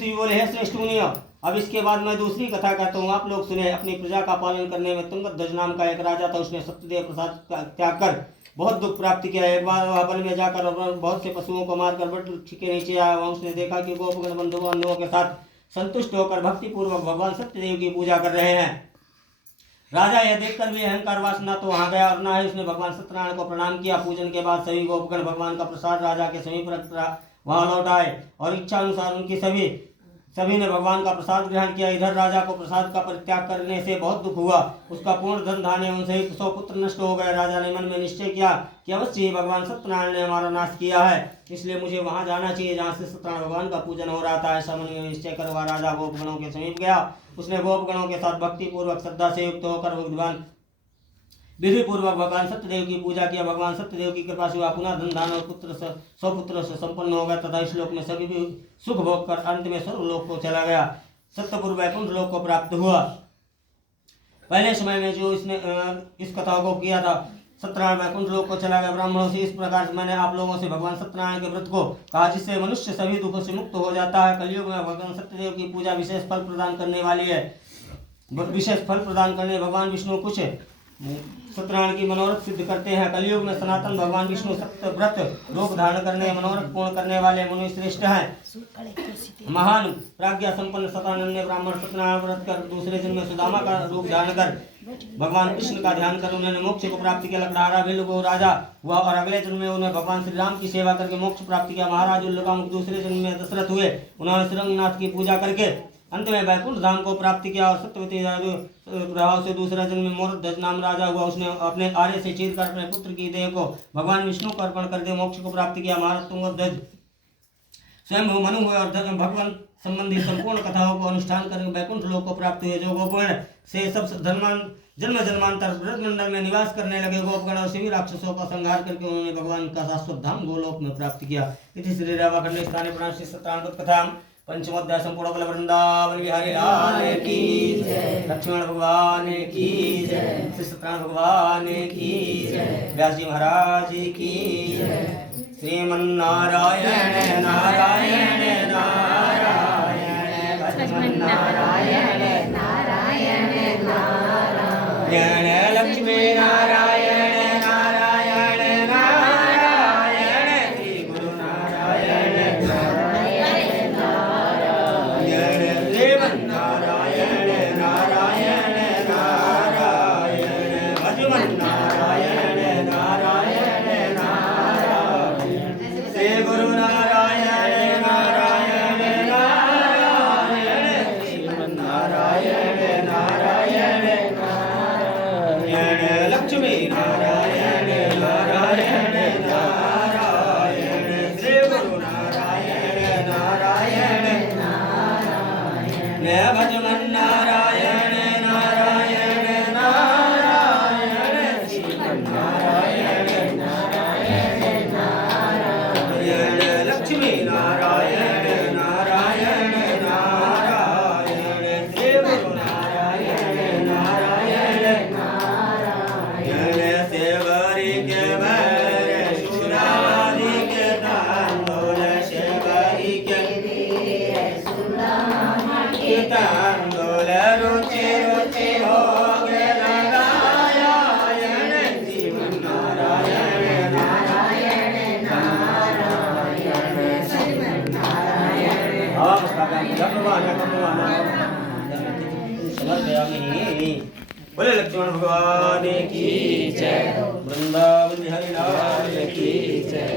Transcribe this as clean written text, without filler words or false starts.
जी बोले, हे श्रेष्ठ मुनियों, अब इसके बाद मैं दूसरी कथा कहता हूँ, आप लोग सुने। अपनी प्रजा का पालन करने में तुंगध्वज नाम का एक राजा था। उसने सत्यदेव प्रसाद का त्याग कर बहुत दुख प्राप्त किया। एक बार वह वन में जाकर बहुत से पशुओं को मारकर वट वृक्ष के नीचे आया। वहाँ उसने देखा कि गोपगण बंधुओं के साथ संतुष्ट होकर भक्ति पूर्वक भगवान सत्यदेव की पूजा कर रहे हैं। राजा यह देखकर भी अहंकार वासना तो वहां गया और ना ही उसने भगवान सत्यनारायण को प्रणाम किया। पूजन के बाद सभी गोपगण भगवान का प्रसाद राजा के समीप रख वहां लौट आए और इच्छा अनुसार उनकी सभी ने भगवान का प्रसाद ग्रहण किया। इधर राजा को प्रसाद का परित्याग करने से बहुत दुख हुआ। उसका पूर्ण धन धान्य उनसे 100 पुत्र नष्ट हो गए। राजा ने मन में निश्चय किया कि अवश्य ही भगवान सत्यनारायण ने हमारा नाश किया है, इसलिए मुझे वहां जाना चाहिए जहाँ से सत्यनारायण भगवान का पूजन हो रहा था। ऐसा मन में निश्चय कर वह राजा गोपगणों के समीप गया। उसने गोपगणों के साथ भक्ति पूर्वक श्रद्धा से युक्त होकर विधि पूर्वक भगवान सत्यदेव की पूजा किया। भगवान सत्यदेव की कृपा से वह पुनः धन धान और सौ पुत्र से संपन्न हो गया तथा इस लोक में सभी भी सुख भोग कर अंत में स्वर्गलोक को चला गया। सत्यपुर वैकुंठ लोक को प्राप्त हुआ। पहले समय में जो इसने इस कथा को किया था, सत्यनारायण वैकुंठ लोक को चला गया। ब्राह्मणों से इस प्रकार से मैंने आप लोगों से भगवान सत्यनारायण के व्रत को कहा, जिससे मनुष्य सभी दुखों से मुक्त हो जाता है। कलयुग में भगवान सत्यदेव की पूजा विशेष फल प्रदान करने वाली है। विशेष फल प्रदान करने भगवान विष्णु कुछ सत्यनारायण की मनोरथ सिद्ध करते हैं। कलयुग में सनातन भगवान विष्णु सत्य व्रत रोग धारण करने मनोरथ पूर्ण करने वाले मुनि श्रेष्ठ हैं। महान प्राज्ञा संपन्न सतानंद ब्राह्मण सत्यनारायण व्रत कर दूसरे जन्म में सुदामा का रूप धारण कर भगवान कृष्ण का ध्यान कर उन्होंने मोक्ष को प्राप्त किया। लकड़हारा भिल्ल को राजा हुआ और अगले जन्म में उन्हें भगवान श्री राम की सेवा करके मोक्ष प्राप्त किया। महाराज उल्लकामुख दूसरे जन्म में दशरथ हुए। उन्होंने श्रृंगनाथ की पूजा करके अंत में वैकुंठ धाम को प्राप्त किया। और सत्यवती प्रभाव से दूसरा जन्म में मोरध्वज नाम राजा हुआ। उसने अपने आर्य से चीर कर अपने पुत्र की देह को भगवान विष्णु को अर्पण कर दे मोक्ष को प्राप्त किया। महाराज तुंगध्वज स्वयं मनु हुए और भगवान संबंधी संपूर्ण कथाओं को अनुष्ठान करके वैकुंठ लोक को प्राप्त हुए। जो गोपगण से सब जन्म जन्मांतर ब्रजमंडल में निवास करने लगे। गोपगण और सभी राक्षसों का संहार करके उन्होंने भगवान का शाश्वत धाम गोलोक में प्राप्त किया। इति श्री रामाखंड स्थानीय प्राण श्री सत्यनारायण कथा पंचमोध्याय संपूर्ण बल वृंदावन बिहारी लाल की जय। लक्ष्मण भगवान की जय। श्री सत्यनारायण भगवान की जय। व्यास जी महाराज की जय। श्रीमन्नारायण नारायण नारायण लक्ष्मण नारायण नारायण नारायण लक्ष्मी नारायण नारायण नारायण श्री गुरु नारायण नारायण नारायण श्रीमन्नारायण नारायण नारायण भजमन नारायण नारायण नारायण श्री गुरु नारायण नारायण नारायण श्रीमन्नारायण नारायण नारायण लक्ष्मी नारायण नारायण नारायण श्री गुरु नारायण नारायण नारायण भजमन नारायण नारायण नारायण श्रीमन्नारायण नारायण नारायण लक्ष्मी नारायण नारायण नारायण श्री गुरु नारायण नारायण नारायण सेवरी के भर सुरारी के तांदूल सेवरी के तांदूल रुचि रुचि हो गए नारायण श्रीमन्नारायण नारायण नारायण श्रीमन्नारायण बोले लक्ष्मण भगवान की जय। वृंदावन बिहारी लाल की जय।